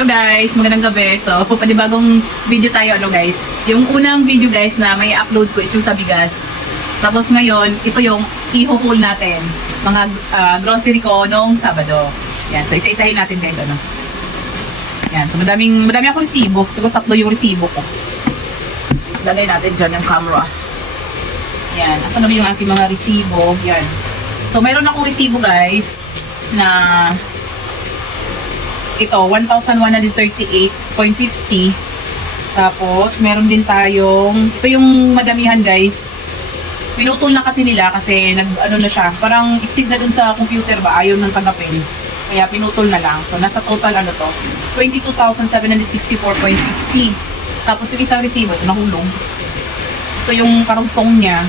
Hello guys, magandang gabi. So, panibagong video tayo ano guys. Yung unang video guys na may upload ko is yung sa bigas. Tapos ngayon, ito yung i-haul natin. Mga ah, grocery ko nung Sabado. Yan, so isa-isahin natin guys ano. Yan, so madaming, madami ako resibo. Siguro tatlo yung resibo ko. Lagay natin dyan yung camera. Yan, asan na ba yung aking mga resibo? Yan. So, mayroon akong resibo guys na ito, 1,138.50. Tapos, meron din tayong, ito yung madamihan guys. Pinutol na kasi nila kasi nag, ano na siya, parang exceed na dun sa computer ba, ayaw nang tanggapin. Kaya pinutol na lang. So, nasa total ano to, 22,764.50. Tapos, yung isang ito nahulog. Ito yung karugtong niya.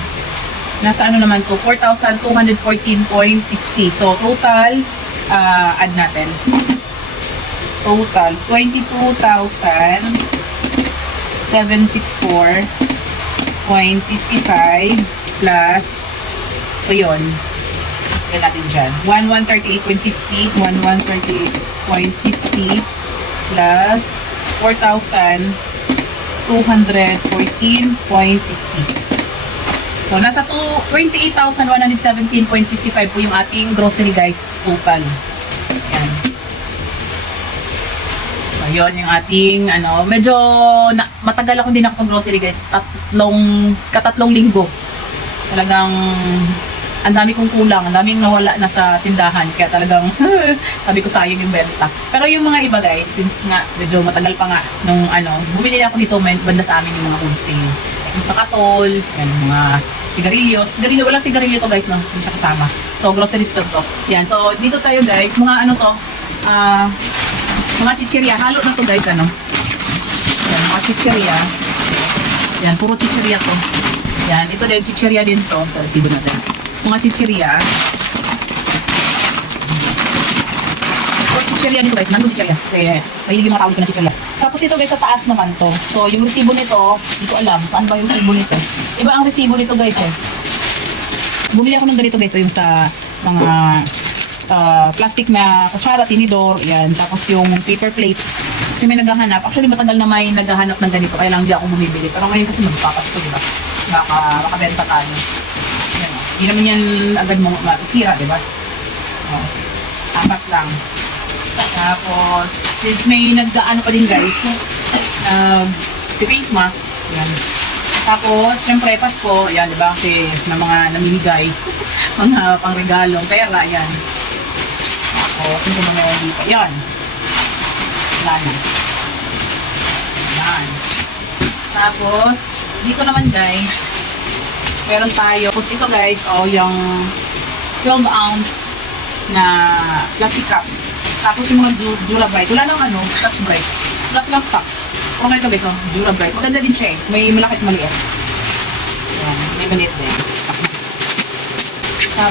Nasa ano naman to, 4,214.50. So, total, ah, add natin total 22,764.55 plus so yun yan natin dyan 1138.50 1138.50 plus 4,214.50 So, nasa to 28,117.55 po yung ating grocery guys total. Yan. So, yun yung ating, ano, medyo na, matagal ako din ako grocery guys. Tatlong, katatlong linggo. Talagang, ang dami kong kulang, ang daming nawala na sa tindahan. Kaya talagang, sabi ko sayang yung benta. Pero yung mga iba guys, since nga, medyo matagal pa nga, nung ano, bumili ako dito, banda sa amin yung mga wholesale. Yung sa katol, yan, mga sigarilyo. Sigarilyo, walang sigarilyo to guys, no? Hindi siya kasama. So, grocery store to. Yan, so, dito tayo guys, mga ano to, ah, mga chichirya. Halo na to guys, ano. Yan, mga chichirya. Yan, puro chichirya to. Yan, ito din, chichirya din to. Ito, resibo natin. Mga chichirya. Puro chichirya dito guys, nandun chichirya. Kaya, mahilig yung mga tawag ko ng chichirya. Tapos ito guys, sa taas naman to. So, yung resibo nito, hindi ko alam, saan ba yung resibo nito? Iba ang resibo nito guys, eh. Bumili ako ng ganito guys, yung sa mga ah, plastic na kutsara, tinidor, yan. Tapos yung paper plate. Kasi may naghahanap. Actually, matagal na may naghahanap ng ganito. Kaya lang di ako bumibili. Pero ngayon kasi magpapasko, di ba? Baka makabenta tayo. Yan. Hindi naman yan agad mo masisira, di ba? Oh. Apat lang. Tapos, since may nagdaano pa din guys, nag face mask, yan. Tapos, syempre, Pasko, yan, di ba? Kasi ng mga namimigay, mga pangregalong pera, yan. Tapos, ano pa mga dito? Yan. Wala na. Yan. Tapos, dito naman guys, meron tayo. Tapos ito guys, oh, yung 12 ounce na plastic cup. Tapos yung mga Ju- Jura Bright. Wala nang ano, Scotch Bright. Wala silang stocks. Pero nga ito guys, oh, Jura Bright. Maganda din siya eh. May malaki at maliit. Ayan, may maliit din. Tapos,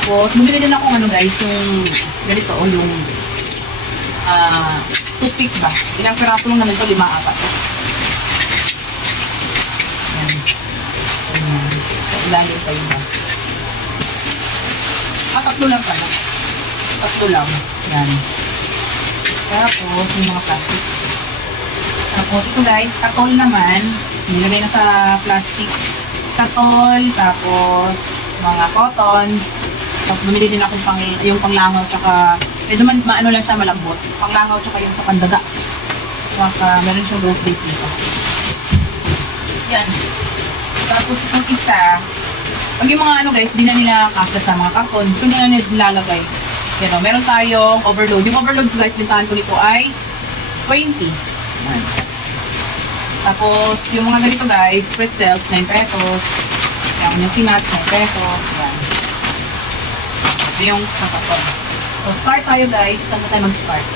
bumili din ako ano guys, yung ganito, oh, yung ah, toothpick ba? Ilang peraso lang naman ito, lima apat. Ayan. Ayan. Sa ilalim kayo ba? Ah, tatlo lang pala. Tatlo lang. Yan. Tapos, yung mga plastic. Tapos, ito guys, katol naman. Nilagay na sa plastic. Katol, tapos, mga cotton. Tapos, bumili din ako pang, yung panglangaw, tsaka, medyo man, maano lang siya, malambot. Panglangaw, tsaka yung sa pandaga. Tsaka, meron siyang date dito. Yan. Tapos, itong isa, pag yung mga ano guys, di na nila kasya sa mga karton, ito na nila nilalagay. Yan o, meron tayong overload. Yung overload guys, bintahan ko nito ay 20. Yan. Tapos, yung mga ganito guys, pretzels, 9 pesos. Yan, yung peanuts, 9 pesos. Yan. Yung sa karton. So, start tayo guys. Saan tayo mag-start?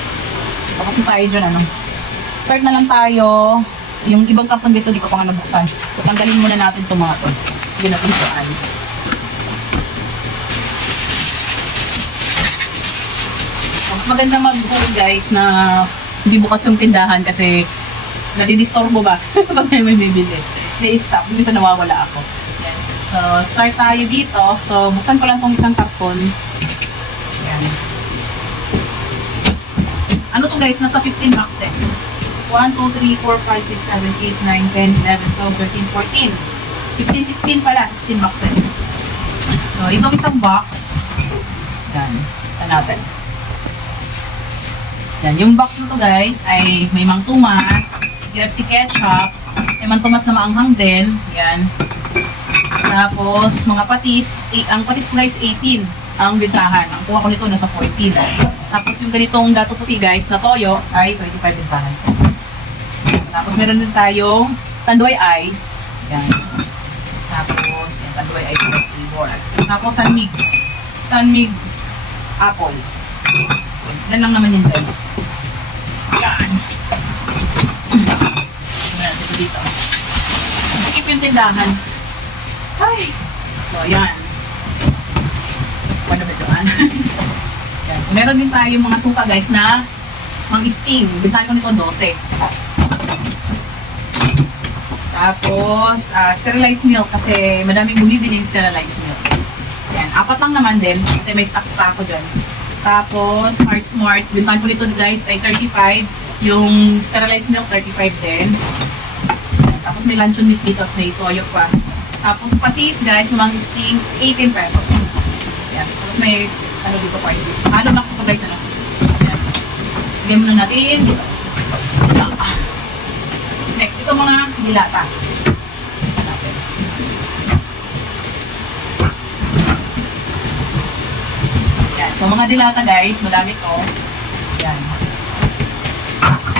Tapos na tayo dyan, ano? Start na lang tayo. Yung ibang karton guys, hindi ko pa nga nabuksan. So, tanggalin muna natin itong mga to. Hindi natin saan. Mas maganda mag-haul guys na hindi bukas yung tindahan kasi nadidistorbo ba pag may bibili. May stop, minsan nawawala ako. So, start tayo dito. So, buksan ko lang tong isang karton. Yan. Ano to guys, nasa 15 boxes. 1, 2, 3, 4, 5, 6, 7, 8, 9, 10, 11, 12, 13, 14. 15, 16 pala. 16 boxes. So, itong isang box. Yan. Ito natin. Yan. Yung box na to guys ay may Mang Tomas, UFC ketchup, may Mang Tomas na maanghang din. Yan. Tapos, mga patis. eh, ang patis ko guys, 18 ang bintahan. Ang kuha ko nito nasa 14. Tapos yung ganitong dato puti guys na toyo ay 25 bintahan. Tapos meron din tayong tandoy ice. Yan. Tapos, yung tandoy ice na flavor. Tapos sanmig. Sanmig apple. Yan lang naman yun guys. Yan. Meron dito dito. Skip yung tindahan. Ay! So, yan. Ano ba ito? meron din tayo mga suka guys na mang sting. Bintahan ko nito 12. Tapos, ah, sterilized milk kasi madaming bumibili ng sterilized milk. Yan. Apat lang naman din kasi may stocks pa ako dyan. Tapos, Smart Smart. Bintahan ko nito guys ay 35. Yung sterilized milk, 35 din. Tapos may luncheon meat dito at may toyo pa. Tapos patis guys, namang sting, 18 pesos. Yes. Tapos may, ano dito pa dito. Halo max ito guys, ano. Yan. Bigyan muna natin dito. Ah. Tapos next, ito mga dilata. Natin. Yan. So mga dilata guys, madami to. Yan.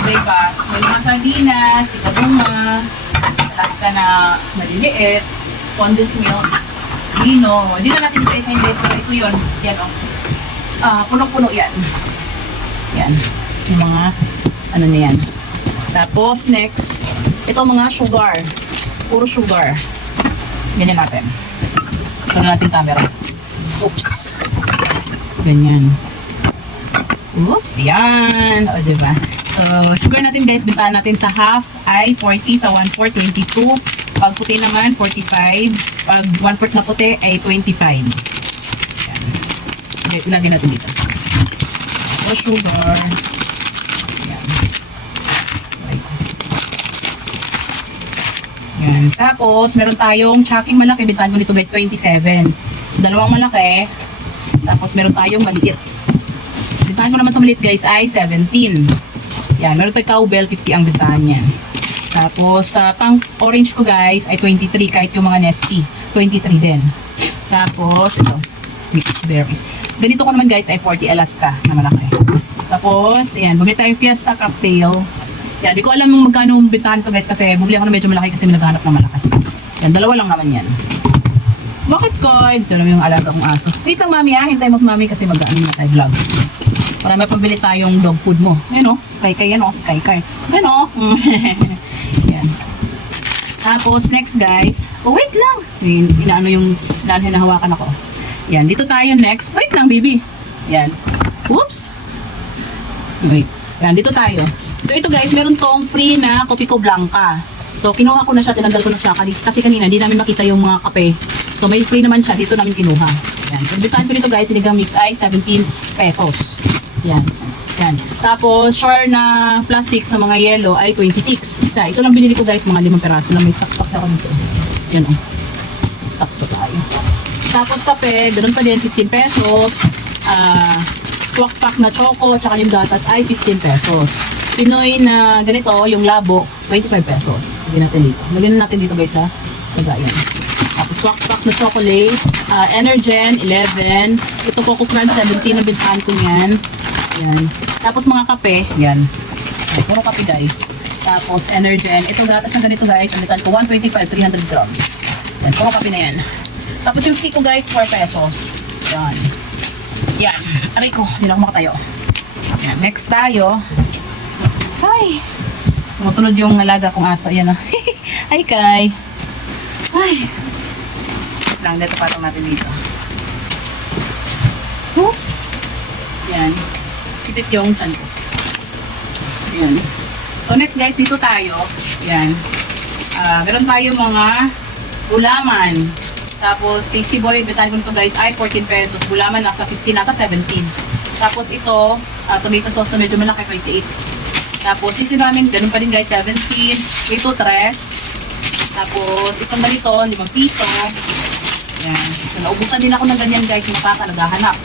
May pa, may mga sardinas, ikabunga, Alaska na maliliit, condensed milk, vino. Hindi na natin ito isa yung beso. Ito yun. Yan o. Ah, punong-puno yan. Yan. Yung mga, ano na yan. Tapos, next, ito mga sugar. Puro sugar. Ganyan natin. Ito na natin camera. Oops. Ganyan. Oops, yan. O, diba? So, sugar natin guys, bintahan natin sa half ay 40, sa 1 4, 22. Pag puti naman, 45. Pag 1 4 na puti ay 25. Okay, ilagay natin dito. So, sugar. Yan. Okay. Yan. Tapos, meron tayong chopping malaki. Bintahan ko nito guys, 27. Dalawang malaki. Tapos, meron tayong maliit. Bintahan ko naman sa maliit guys ay 17. Yan, meron tayong cowbell, 50 ang bintahan niyan. Tapos, sa pang orange ko guys, ay 23, kahit yung mga Nesty, 23 din. Tapos, ito, mixed berries. Ganito ko naman guys, ay 40 Alaska na malaki. Tapos, ayan, bumili tayong Fiesta Cocktail. Yan, di ko alam kung magkano ang bintahan to guys, kasi bumili ako na medyo malaki kasi naghanap ng malaki. Yan, dalawa lang naman yan. Bakit ko? Ito naman yung alaga kong aso. Lang mami ah, hintay mo si mami kasi mag-ano na tayo vlog. Para may pambili tayong dog food mo. Yan o. Kay kay yan o. Si kay kay. Yan o. yan. Tapos next guys. Oh wait lang. Yung inaano yung inaano hinahawakan ako. Yan. Dito tayo next. Wait lang baby. Yan. Oops. Wait. Yan. Dito tayo. So ito guys. Meron tong free na Copico Blanca. So kinuha ko na siya. Tinanggal ko na siya. Kasi- kanina hindi namin makita yung mga kape. So may free naman siya. Dito namin kinuha. Yan. So bitahan ko dito guys. Sinigang mix ay 17 pesos. Yan. Yan. Tapos, shore na plastic sa mga yellow ay 26. Isa. Ito lang binili ko guys, mga limang peraso lang. May stocks pa ako dito. Yan o. May stocks pa tayo. Tapos kape, ganun pa din, 15 pesos. Ah, swak pack na choco, tsaka yung gatas ay 15 pesos. Pinoy na ganito, yung labo, 25 pesos. Lagyan natin dito. Lagyan natin dito guys ha. Lagayan. Tapos swak pack na chocolate, ah, Energen, 11. Ito Coco Crunch, 17 na bintahan ko niyan. Yan. Tapos mga kape, yan. Puro kape guys. Tapos Energen. Ito gatas na ganito guys. Ang ko 125, 300 grams. Yan, puro kape na yan. Tapos yung stick ko guys, 4 pesos. Yan. Yan. Aray ko, hindi ako makatayo. Yan. Next tayo. Hi. Sumusunod yung alaga kong aso. Yan ah. Hi, Kai. Ay. Lang, dito patong natin dito. Oops. Yan. Ipit yung chan ko. Yan. So next guys, dito tayo. Yan. Ah, meron tayo mga gulaman. Tapos Tasty Boy, bitan ko nito guys ay 14 pesos. Gulaman nasa 15 nata 17. Tapos ito, ah, tomato sauce na medyo malaki 28. Tapos, yung ramen, ganun pa din guys, 17. Ito, 3. Tapos, itong ganito, 5 piso. Yan. So, naubusan din ako ng ganyan guys, makaka, naghahanap.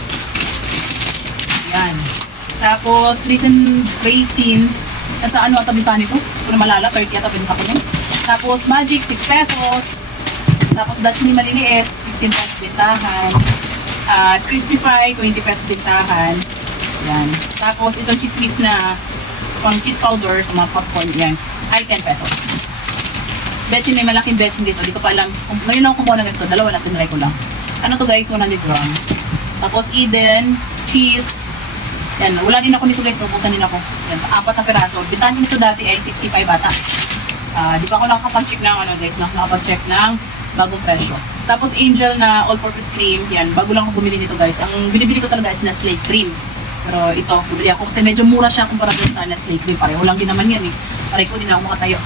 Yan. Tapos, raisin, raisin, nasa ano ata bintahan nito? Na malala, 30 ata binta ko nun. Tapos, magic, 6 pesos. Tapos, Dutch ni maliliit, 15 pesos bintahan. Ah, crispy fry, 20 pesos bintahan. Yan. Tapos, itong whiz na pang cheese powder sa mga popcorn, yan, ay 10 pesos. Betchin, may malaking betchin guys. So, di ko pa alam. Kung, ngayon ako kumuha ng ganito. Dalawa na, tinry ko lang. Ano to guys? 100 grams. Tapos Eden, cheese. Yan, wala din ako nito guys. Naubusan din ako. Yan, apat na piraso. Bintahan ko nito dati ay 65 bata. Ah, di pa ako nakakapag-check ng ano guys, nakakapag-check ng bagong presyo. Tapos Angel na all-purpose cream, yan, bago lang ako bumili nito guys. Ang binibili ko talaga is Nestle cream. Pero ito, bumili ako kasi medyo mura siya kumpara dun sa Nestle cream. Pareho lang din naman yan eh. Pareho din ako makatayo.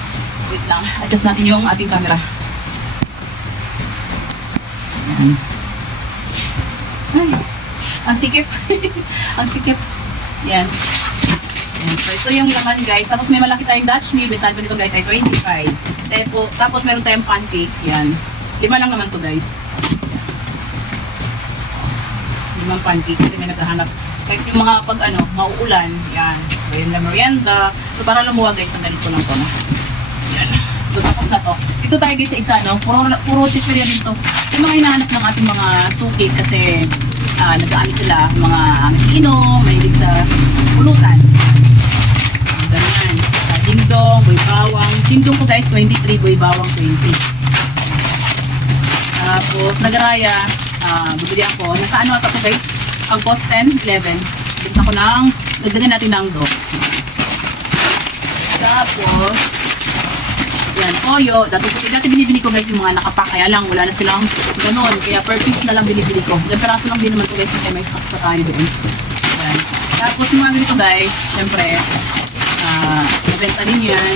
Wait lang, adjust natin yung ating camera. Yan. Ay, ang sikip. ang sikip. Yan. Yan. So, yung laman guys. Tapos may malaki tayong Dutch meal. Bitan ko dito guys ay 25. Tepo, tapos meron tayong pancake. Yan. Lima lang naman to guys. Limang pancake kasi may naghahanap. Kahit yung mga pag ano, mauulan. Yan. Na merienda. So para lumuwag guys, sandali ko lang to. Yan. So tapos na to. Dito tayo guys sa isa, no? Puro, puro chicheria din to. Yung mga hinahanap ng ating mga suki kasi ah nag-aani sila, mga inom, mahilig sa pulutan. Ganyan. Uh, dingdong, boy bawang. Dingdong ko guys, 23, boy bawang 20. Tapos, nagaraya, ah bumili ako. Nasa ano ata ko guys? Ang cost 10, 11. Bigyan ko ng, dagdagan natin ng dos. Tapos, yan, toyo. Dati, dati binibili ko guys yung mga nakapack. Kaya lang, wala na silang ganun. Kaya per piece na lang binibili ko. Ilang peraso lang din naman to guys kasi may stocks pa tayo doon. Yan. Tapos yung mga ganito guys, syempre, ah, nabenta din yan.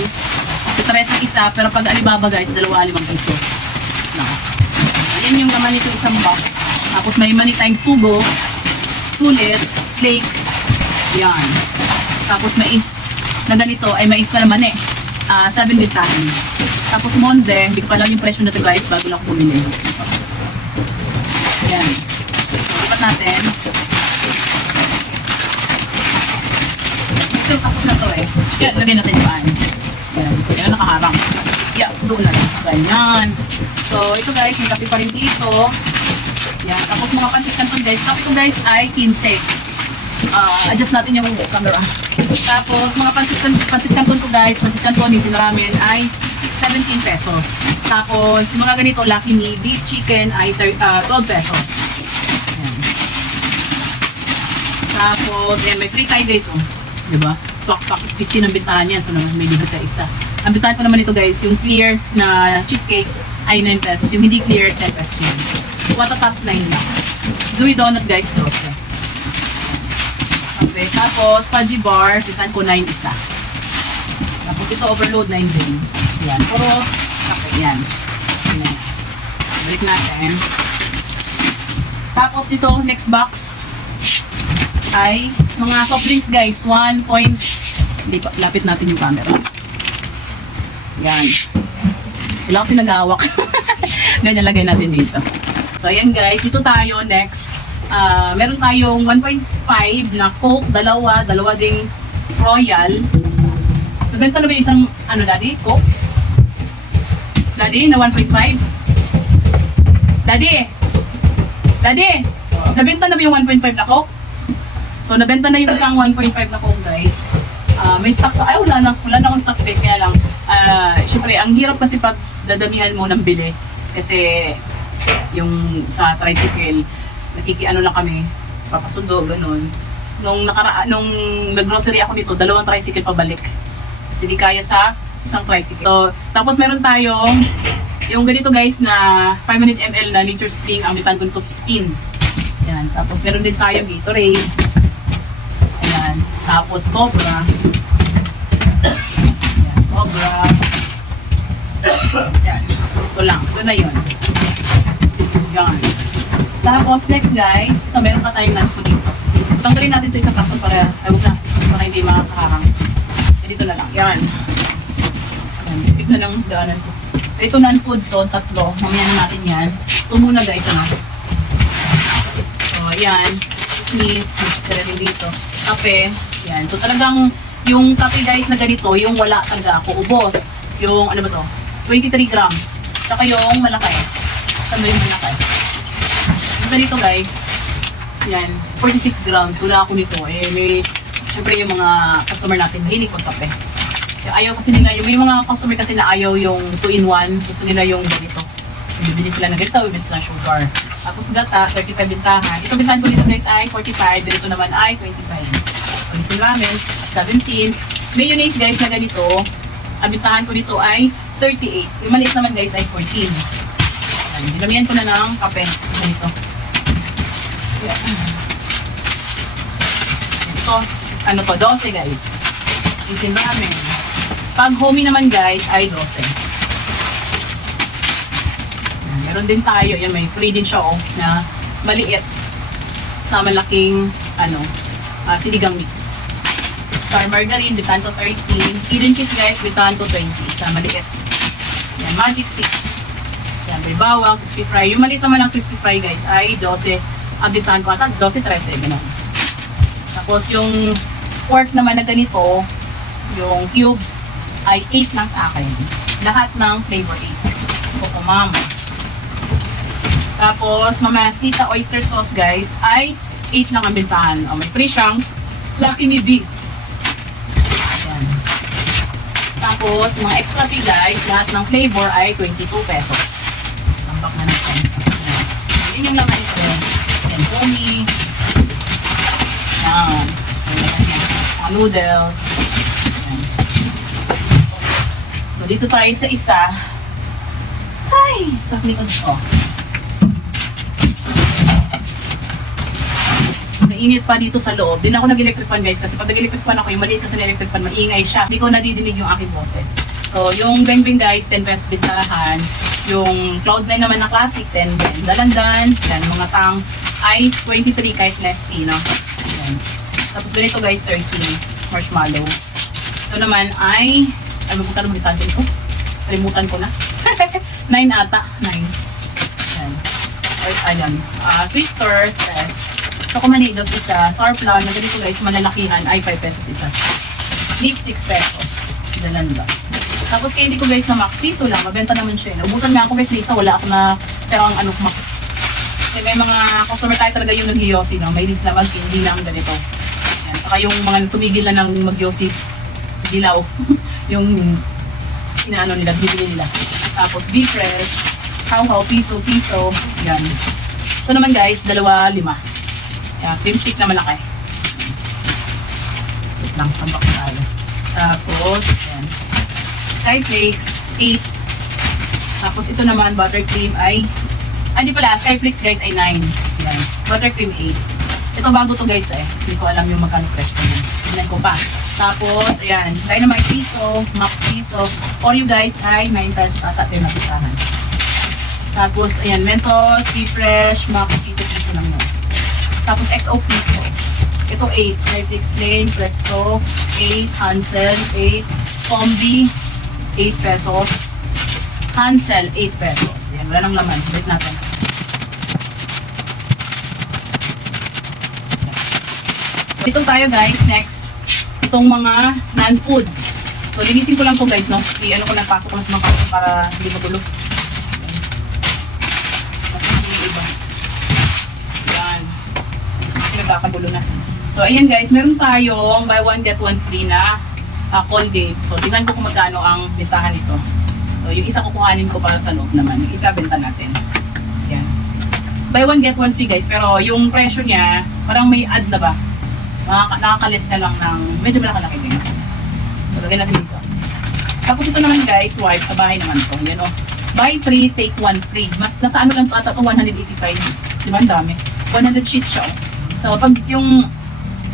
Ito tres na isa, pero pag Alibaba guys, dalawa limang piso. Ayan yung laman nito isang box. Tapos may mani tayong sugo, sulit, flakes, yan. Tapos mais na ganito ay mais na naman eh. Ah, 7 bintahan. Tapos monde, hindi ko pa alam yung presyo na to guys bago lang bumili. Yan. So, lipat natin. Ito, tapos na to eh. Yan, lagay natin yung paan. Yan, yan nakaharang. Na lang. Ganyan. So, ito guys, may kape pa rin dito. Yan, tapos mga pansit canton guys. Kape ko guys ay 15. Ah, adjust natin yung camera. Tapos, mga pansit, pansit canton ko guys, pansit canton, yung sinaramen ay 17 pesos. Tapos, mga ganito, Lucky Me, beef chicken ay thir- ah, 12 pesos. Ayan. Tapos, ayan, may free tayo guys, oh. Diba? Swak pack is 15 ang bintahan niya. So, naman may libre tayo isa. Ang bintahan ko naman ito guys, yung clear na cheesecake ay 9 pesos. Yung hindi clear, 10 pesos yun. Wata tops 9 lang. Gooey donut guys, 12. Okay, tapos fudgy bar, bintahan ko 9 isa. Tapos ito overload 9 din. Yan, puro kape yan. Yan. Balik natin. Tapos dito, next box ay mga soft drinks guys. 1 point... Hindi pa, lapit natin yung camera. Yan. Wala kasi nag-aawak. Ganyan lagay natin dito. So, ayan guys. Dito tayo next. Ah, meron tayong 1.5 na Coke, dalawa, dalawa ding Royal. Nabenta na ba yung isang, ano daddy, Coke? Daddy, na 1.5? Daddy! Daddy! Nabenta na ba yung 1.5 na Coke? So, nabenta na yung isang 1.5 na Coke, guys. Ah, may stocks, ay wala na, wala na akong stocks guys, kaya lang, ah, syempre, ang hirap kasi pag dadamihan mo ng bili. Kasi, yung sa tricycle, nakikiano lang kami, papasundo, ganun. Nung nakara nung nag-grocery ako nito, dalawang tricycle pabalik. Kasi di kaya sa isang tricycle. So, tapos meron tayong yung ganito guys na 500 ml na nature spring, ang bitan ko nito 15. Yan. Tapos meron din tayo Gatorade. Ayan. Tapos Cobra. Cobra. Yan. Ito lang. Ito na yun. Yan. Tapos next guys, ito meron pa tayong nanto dito. Tanggalin natin ito sa karton para, ay huwag na, para hindi makakaharang. dito na lang. Yan. Yan, skip na lang daanan ko. So, ito non-food to, tatlo. Mamaya na natin yan. Ito muna guys, ano. So, ayan. Sneeze. Din dito. Kape. Yan. So, talagang yung kape guys na ganito, yung wala talaga ako. Ubos. Yung, ano ba to? 23 grams. Tsaka yung malaki. Saan yung malaki? So, ganito guys. Yan. 46 grams. Wala ako nito. Eh, may, syempre yung mga customer natin mahilig magkape. Kaya Ayaw kasi nila, yung may mga customer kasi na ayaw yung 2-in-1, gusto nila yung ganito. Bibili sila ng ganito, bibili sila ng sugar. Tapos gata, 35 bintahan. Ito bintahan ko dito guys ay 45, dito naman ay 25. Pag ramen, 17. Mayonnaise guys na ganito, ang bintahan ko dito ay 38. Yung maliit naman guys ay 14. Ayan, Dinamihan ko na ng kape. Ganito. Ito, ano to, 12 guys. Isin ramen. Pag homey naman guys, ay 12. Yan, Meron din tayo, yan may free din siya oh, na maliit sa malaking ano, ah, sinigang mix. Star margarine, bitan to 13. Hidden cheese guys, bitan to 20 sa maliit. Yan, magic 6. Yan, may bawang, crispy fry. Yung maliit naman ng crispy fry guys ay 12. Ang bitan ko ata, 12, 13. Ganun. Tapos yung pork naman na ganito, yung cubes, ay 8 lang sa akin. Lahat ng flavor 8. So, mama. Tapos, mamasita oyster sauce, guys, ay 8 lang ang bintahan. O, may free siyang Lucky Me Beef. Ayan. Tapos, mga extra fee, guys, lahat ng flavor ay 22 pesos. Tambak na natin. Yun yung laman ito. Foamy. Ayan. Ayan. Mga noodles. Ayan. So, dito tayo sa isa. Ay! Sa likod ko. So, nainit pa dito sa loob. Di na ako nag-electric fan guys kasi pag nag-electric fan ako, yung maliit kasi na electric fan, maingay siya. Hindi ko nadidinig yung aking boses. So, yung beng beng guys, 10 pesos bintahan. Yung Cloud9 naman na classic, 10 din. Dalandan, yan, mga tang ay 23 kahit Nestle, no? Yan. Tapos ganito guys, 13 marshmallow. Ito naman ay, ay mabutan mo dito ko. Kalimutan ko na. 9 ata, 9. Yan. Ay, ayan. Ah, twister, yes. So, kumanilos isa. Sour plum, na ganito guys, malalakihan ay 5 pesos isa. Leaf 6 pesos. Dalan ba? Tapos hindi ko guys na max piso lang, mabenta naman siya. eh. Ubusan nga ako guys na isa, wala ako na perang ano max. Kasi may mga customer tayo talaga yung nag-yosi, no? May sila mag hindi lang ganito. Yan. Saka yung mga tumigil na ng mag-yosi, dilaw. yung inaano nila, bibili nila. Tapos beef fresh, how-how, piso, piso. Yan. Ito naman guys, dalawa, lima. Yan, cream stick na malaki. Wait lang, tambak na tayo. Tapos, yan. Skyflakes, 8. Tapos ito naman, buttercream ay, ay di pala, Skyflakes guys ay 9. Yan. Buttercream 8. Ito bago to guys eh. Hindi ko alam yung magkano presyo niya. Tignan ko pa. Tapos, ayan, Dynamite piso, Max piso. Oreo guys ay 9 pesos ata din nabisahan. Tapos, ayan, Mentos, Refresh, Max yun. Tapos, XO piso. Ito 8, Skyflakes Plain, Presto, 8, Hansel, 8, Combi, 8 pesos. Hansel, 8 pesos. Yan, wala nang laman. Balik natin. Dito tayo guys, next. Itong mga non-food. So, linisin ko lang to guys, no? I-ano ko lang, pasok ko lang sa mga kaso para hindi magulo. Yan. Mas hindi yung iba. Yan. Kasi nagkakagulo na. So, ayan guys, meron tayong buy one get one free na uh, Colgate. So, tingnan ko kung magkano ang bintahan nito. So, yung isa kukuhanin ko para sa loob naman. Yung isa benta natin. Yan. Buy one get one free guys. Pero yung presyo niya, parang may ad na ba? Nakaka nakakalis ka lang ng medyo malaki-laki din. So, lagyan natin dito. Tapos ito naman guys, wipe sa bahay naman to. Yan o. Buy 3, take 1 free. Mas nasa ano lang ata to 185. Di ba ang dami? 100 sheets siya. oh. So, pag yung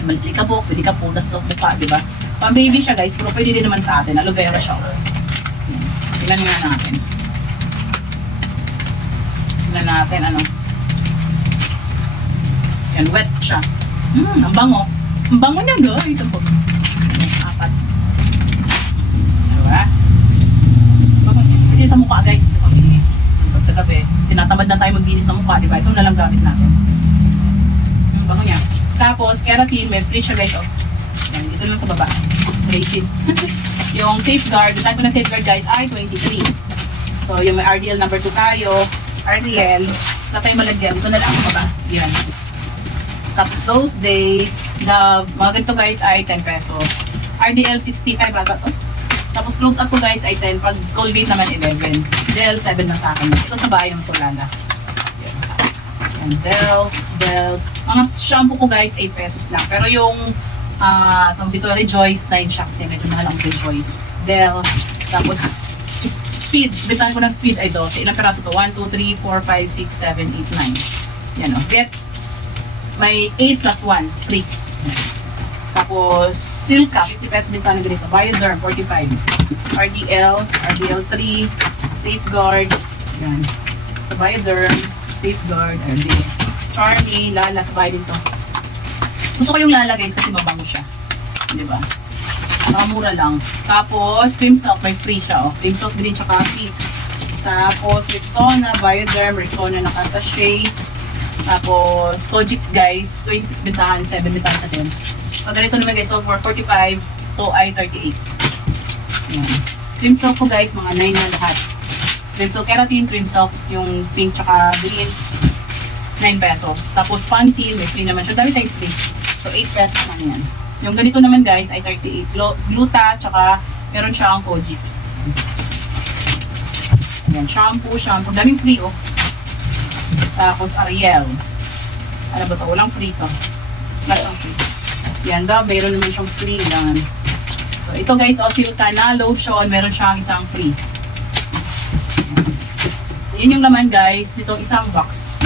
mali ka po, pwede ka po, dastos mo pa, di ba? Pang baby siya guys, pero pwede din naman sa atin. Aloe vera siya. Ilan nga natin. Ilan natin, ano. Yan, wet siya. Hmm, ang bango. Ang bango niya guys. Ang bango. Apat. Diba? Bango niya. Pwede sa mukha guys. Pag sa gabi, tinatamad na tayo maglinis ng mukha, di ba? Ito na lang gamit natin. Bango niya. Tapos, keratin, may guys, oh. Yan, dito lang sa baba. Racing. yung safeguard, yung type ng safeguard guys ay 23. So, yung may RDL number 2 tayo, RDL, na tayo malagyan. Ito na lang sa baba. Yan. Tapos those days, the mga ganito guys ay 10 pesos. RDL 65 ata to. Tapos close up ko guys ay 10. Pag Colgate naman 11. Del 7 lang sa akin. Ito sa bahay ng Tulala. Yan. Del, Del. Mga shampoo ko guys 8 pesos lang. Pero yung uh, dito Rejoice 9 siya kasi medyo mahal ang Rejoice. Del. Tapos speed. Bitan ko ng speed ay 12. Ilang peraso to? 1, 2, 3, 4, 5, 6, 7, 8, 9. Yan o. Get may 8 plus 1, 3. Tapos, Silka, 50 pesos din tayo ganito. Bioderm, 45. RDL, RDL 3, Safeguard, yan. Sa Bioderm, Safeguard, RDL. Charmy, Lala, sa bahay dito. Gusto ko yung Lala guys kasi mabango siya. Di ba? Makamura lang. Tapos, cream soap, may free siya. Oh. Cream soap din tsaka free. Tapos, Rexona, Bioderm, Rexona naka-sachet. Tapos, Kojic guys, 26 bitahan, 7 bitahan sa 10. Pag ganito naman guys, so for 45, to ay 38. Ayan. Cream soap ko guys, mga 9 na lahat. Cream soap keratin, cream soap, yung pink tsaka green, 9 pesos. Tapos Pantene, may free naman siya. Dami tayo free. So 8 pesos lang yan. Yung ganito naman guys ay 38. Glo- Gluta, tsaka meron siya ang Kojic. Ayan, shampoo, shampoo. Daming free oh. Tapos Ariel. Ano ba to? Walang free to. Wala ang free. Yan daw, meron naman siyang free yan. So ito guys, o Silka na lotion, meron siyang isang free. Yun yung laman guys, nitong isang box.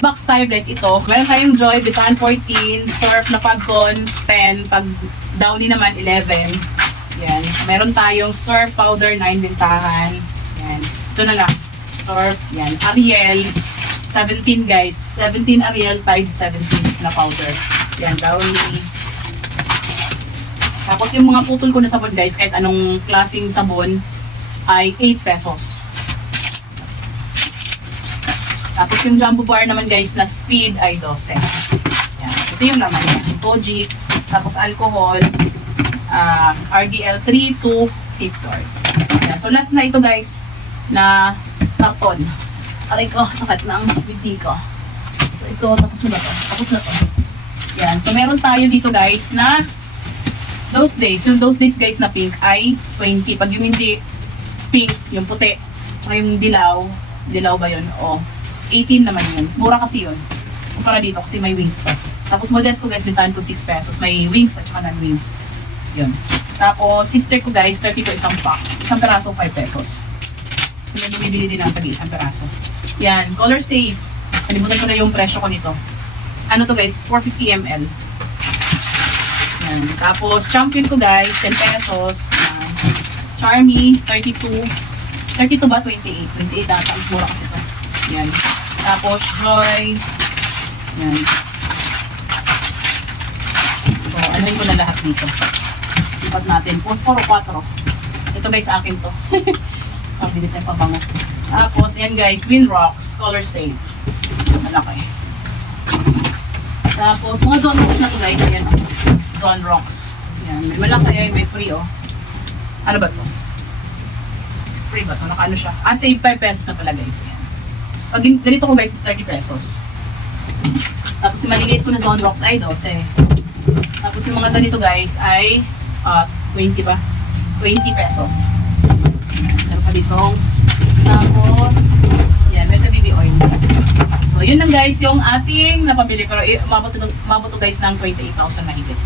Box tayo guys ito. Meron tayong Joy, Bitan 14, Surf na Pagcon 10, pag Downy naman 11. Yan. Meron tayong Surf Powder 9 bintahan. Yan. Ito na lang. Surf. Yan. Ariel. 17 guys. 17 Ariel Tide 17 na powder. Yan. Downy. Tapos yung mga putol ko na sabon guys, kahit anong klaseng sabon, ay 8 pesos. Tapos yung jumbo bar naman guys na speed ay 12. Yan. Ito yung laman niya. Kojic, tapos alcohol, ah, RDL 3 to safeguard. Yan. So last na ito guys na karton. Aray ko, sakit ng bibig ko. So ito, tapos na ba to? Tapos na to. Yan. So meron tayo dito guys na those days, yung those days guys na pink ay 20. Pag yung hindi pink, yung puti, tsaka yung dilaw, dilaw ba yun? O, 18 naman yun. Mas mura kasi yun. Kumpara dito kasi may wings to. Tapos modest ko guys, bintahan ko 6 pesos. May wings at saka non-wings. Yun. Tapos sister ko guys, 30 ko isang pack. Isang peraso, 5 pesos. Kasi may bumibili din ako sa isang peraso. Yan, color safe. Kalimutan ko na yung presyo ko nito. Ano to guys, 450 ml. Yan. Tapos champion ko guys, 10 pesos. Yan. Charmy, 32. 32 ba? 28. 28 data. Mas mura kasi ito. Yan. Tapos Joy. Yan. So, anuin ko na lahat dito. Lipat natin. Posporo 4. Ito guys, akin to. Pabili tayo pabango. Tapos, yan guys, Winrocks, color safe. Malaki. Tapos, mga zone rocks na to guys. Ayan, oh. zone rocks. Yan, may malaki ay may free oh. Ano ba to? Free ba to? Nakaano siya? Ah, save 5 pesos na pala guys. Ayan. Pag ganito ko guys is 30 pesos. Tapos yung maliliit ko na zone rocks ay 12. Tapos yung mga ganito guys ay ah, 20 ba? 20 pesos. Meron pa dito. Tapos, yan, Meta BB oil. So, yun lang guys, yung ating napamili. Pero umabot to, guys ng 28,000 mahigit.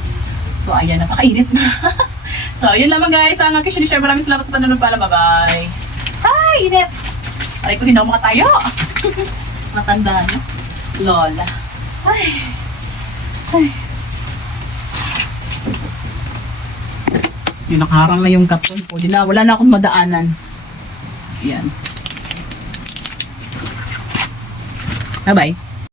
So, ayan, napakainit na. so, yun lamang guys. Ang aking sinishare. Maraming salamat sa panonood pala. Bye-bye. Hi, init! Aray ko din ako makatayo. Matanda na. Lola. Ay. Ay. Yung nakaharang na yung kapon ko. Wala na akong madaanan. Yan. Bye-bye.